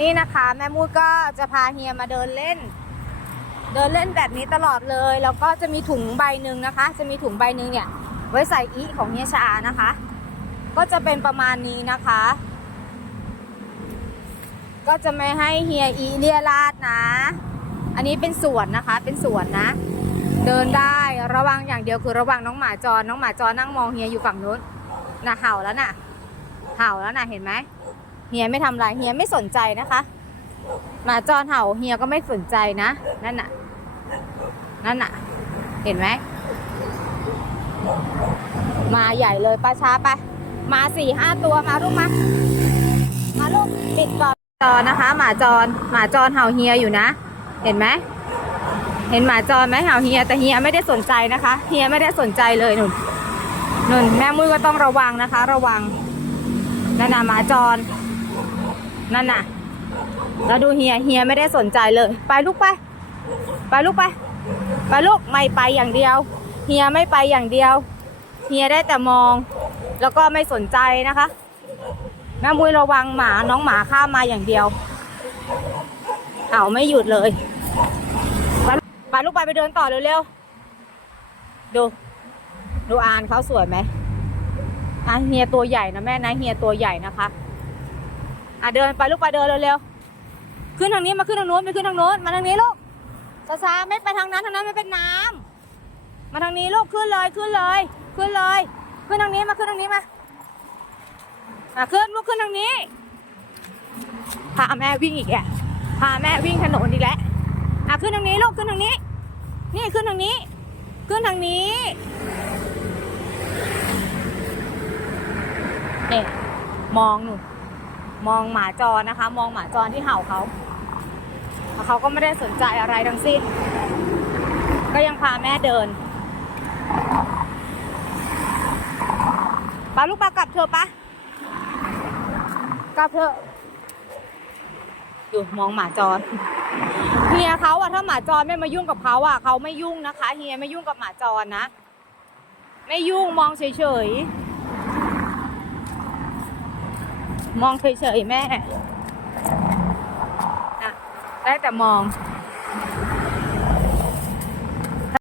นี่นะคะแม่มูดก็จะพาเฮียมาเดินเล่น เดินเล่นแบบนี้ตลอดเลย แล้วก็จะมีถุงใบหนึ่งนะคะ จะมีถุงใบหนึ่งเนี่ย ไว้ใส่อีของเฮียชานะคะ ก็จะเป็นประมาณนี้นะคะ ก็จะไม่ให้เฮียอีเลียราดนะ อันนี้เป็นสวนนะคะ เป็นสวนนะ เดินได้ระวังอย่างเดียวคือระวังน้องหมาจรน้องหมาจรนั่งมองเฮียอยู่ฝั่งนู้นน่ะเห่าแล้วน่ะ เห่าแล้วน่ะเห็นไหม เฮียไม่ทำไรเฮียไม่สนใจนะคะหมาจรเห่าเฮียก็ไม่สนใจนะ นั่นน่ะ นั่นน่ะ เห็นไหมมาใหญ่เลยป้าช้าไป มาสี่ห้าตัวมาลูกมา มาลูกปิดก่อนจรนะคะ หมาจร หมาจรเห่าเฮียอยู่นะ เห็นไหมเห็นหมาจรไหมเห่าเฮียแต่เฮียไม่ได้สนใจนะคะเฮียไม่ได้สนใจเลยหนุนหนุนแม่มุ้ยก็ต้องระวังนะคะ ระวังนั่นน่ะหมาจร นั่นน่ะแล้วดูเฮียเฮียไม่ได้สนใจเลย ไปลูกไป ไปลูกไป ไปลูกไม่ไปอย่างเดียวเฮียไม่ไปอย่างเดียวเฮียได้แต่มอง แล้วก็ไม่สนใจนะคะแม่มุ้ยระวังหมาน้องหมาข้ามมาอย่างเดียวเห่าไม่หยุดเลยไปไปลูกไปไปเดินต่อเร็วๆดูดูอานเขาสวยไหมอะเฮียตัวใหญ่นะแม่นะเฮียตัวใหญ่นะคะ อะเดินไปลูกไปเดินเร็วๆขึ้นทางนี้มาขึ้นทางโน้นไปขึ้นทางโน้นมาทางนี้ลูกช้าไม่ไปทางนั้นทางนั้นไม่เป็นน้ำมาทางนี้ลูกขึ้นเลยขึ้นเลย ขึ้นเลย ขึ้นทางนี้มาขึ้นทางนี้มาอะขึ้นลูกขึ้นทางนี้พาแม่วิ่งอีกแอะพาแม่วิ่งถนนอีกแล้วอะขึ้นทางนี้ลูกขึ้นทางนี้ นี่ขึ้นทางนี้ ขึ้นทางนี้เนี่ยมองหนู มองหมาจรนะคะ มองหมาจรที่เห่าเขาเขาก็ไม่ได้สนใจอะไรทั้งสิ้น ก็ยังพาแม่เดินปาลูกปากลับเถอะปะกลับเถอะอยู่มองหมาจรเฮียเขาอะถ้าหมาจรไม่มายุ่งกับเขาอะเขาไม่ยุ่งนะคะเฮียไม่ยุ่งกับหมาจรนะ ไม่ยุ่งมองเฉยๆ มองเฉยๆแม่นะได้แต่มอง